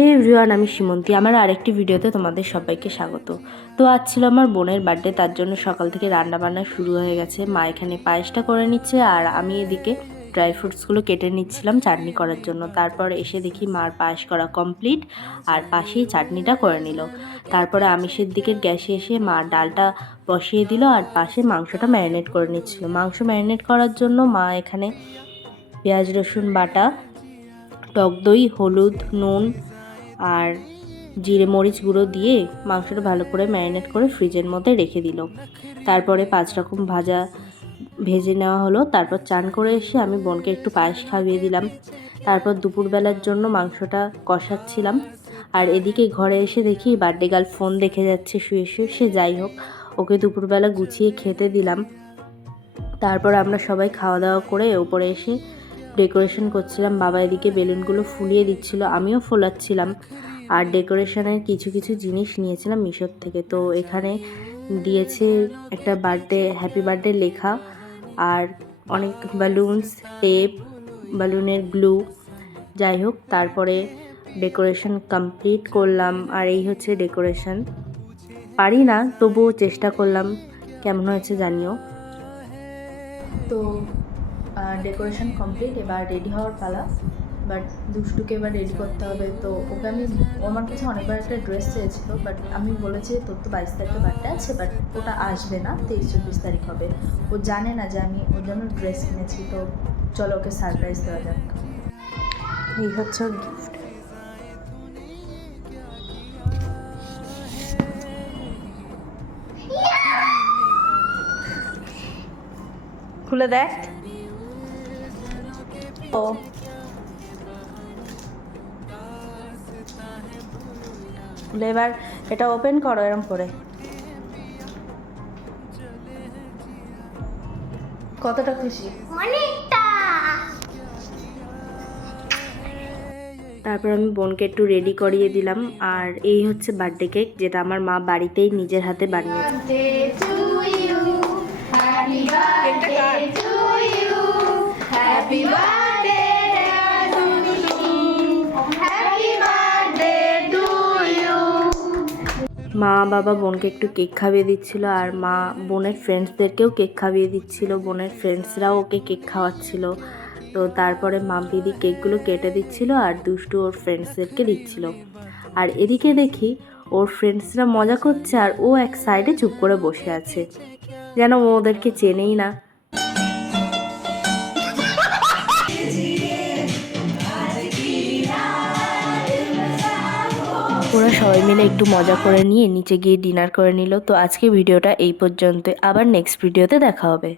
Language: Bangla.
হে এভরিওয়ান, আমি সীমন্তী। আমার আরেকটি ভিডিওতে তোমাদের সবাইকে স্বাগত। তো আজ ছিল আমার বোনের বার্থডে, তার জন্য সকাল থেকে রান্না বান্না শুরু হয়ে গেছে। মা এখানে পায়েসটা করে নিচ্ছে, আর আমি এদিকে ড্রাই ফ্রুটসগুলো কেটে নিচ্ছিলাম চাটনি করার জন্য। তারপর এসে দেখি মার পায়েস করা কমপ্লিট, আর পাশেই চাটনিটা করে নিল। তারপরে আমিষের দিকের গ্যাসে এসে মা ডালটা বসিয়ে দিল, আর পাশে মাংসটা ম্যারিনেট করে নিচ্ছিল। মাংস ম্যারিনেট করার জন্য মা এখানে পেঁয়াজ, রসুন বাটা, টক দই, হলুদ, নুন আর জিরে মরিচ গুঁড়ো দিয়ে মাংসটা ভালো করে ম্যারিনেট করে ফ্রিজের মধ্যে রেখে দিল। তারপরে পাঁচ রকম ভাজা ভেজে নেওয়া হলো। তারপর চান করে এসে আমি বোনকে একটু পায়েস খাইয়ে দিলাম। তারপর দুপুরবেলার জন্য মাংসটা কষাচ্ছিলাম। আর এদিকে ঘরে এসে দেখি বার্থডে গার্ল ফোন দেখে যাচ্ছে শুয়ে শুয়ে। সে যাই হোক, ওকে দুপুরবেলা গুছিয়ে খেতে দিলাম। তারপর আমরা সবাই খাওয়া দাওয়া করে ওপরে এসে ডেকোরেশন করছিলাম, বাবা এদিকে বেলুনগুলো ফুলিয়ে দিচ্ছিল, আমিও ফোলাচ্ছিলাম। আর ডেকোরেশনের কিছু কিছু জিনিস নিয়েছিলাম মিশোর থেকে। তো এখানে দিয়েছে একটা বার্থডে হ্যাপি বার্থডে লেখা। আর অনেক বালুনস টেপ বালুনের গ্লু যাই হোক, তারপরে ডেকোরেশন কমপ্লিট করলাম। আর এই হচ্ছে ডেকোরেশন পারি না, তবুও চেষ্টা করলাম। কেমন হয়েছে জানিও। তো ডেকোরেশন কমপ্লিট এবার রেডি হওয়ার পালা। বাট দুষ্টুকে এবার রেডি করতে হবে। তো ওকে আমি আমার কাছে অনেকবার একটা ড্রেস চেয়েছিল বাট আমি বলেছি যে তোর তো বাইশ তারিখে বার্থডে আছে বাট ওটা আসবে না তেইশ চব্বিশ তারিখ হবে। ও জানে না যে আমি ওর জন্য ড্রেস কিনেছি তো চলো ওকে সারপ্রাইজ দেওয়া যাক। এই হচ্ছে ওর গিফট খুলে দেখ। ও। খুলে এবার এটা ওপেন করো এরম করে। কতটা খুশি? অনেকটা। তারপর আমি বোনকে একটু রেডি করিয়ে দিলাম। আর এই হচ্ছে বার্থডে কেক যেটা আমার মা বাড়িতেই নিজের হাতে বানিয়েছে to you. Happy মা বাবা বোনকে একটু কেক খাইয়ে দিচ্ছিল আর মা বোনের ফ্রেন্ডসদেরকেও কেক খাইয়ে দিচ্ছিল। বোনের ফ্রেন্ডসরাও ওকে কেক খাওয়াচ্ছিল। তো তারপরে মা দিদি কেকগুলো কেটে দিচ্ছিল আর দুষ্টু ওর ফ্রেন্ডসদেরকে দিচ্ছিল। আর এদিকে দেখি ওর ফ্রেন্ডসরা মজা করছে আর ও এক সাইডে চুপ করে বসে আছে। যেন ও ওদেরকে চেনেই না। ওরা সবাই মিলে একটু মজা করে নিয়ে নিচে গিয়ে ডিনার করে নিল। তো আজকে ভিডিওটা এই পর্যন্ত আবার নেক্সট ভিডিওতে দেখা হবে।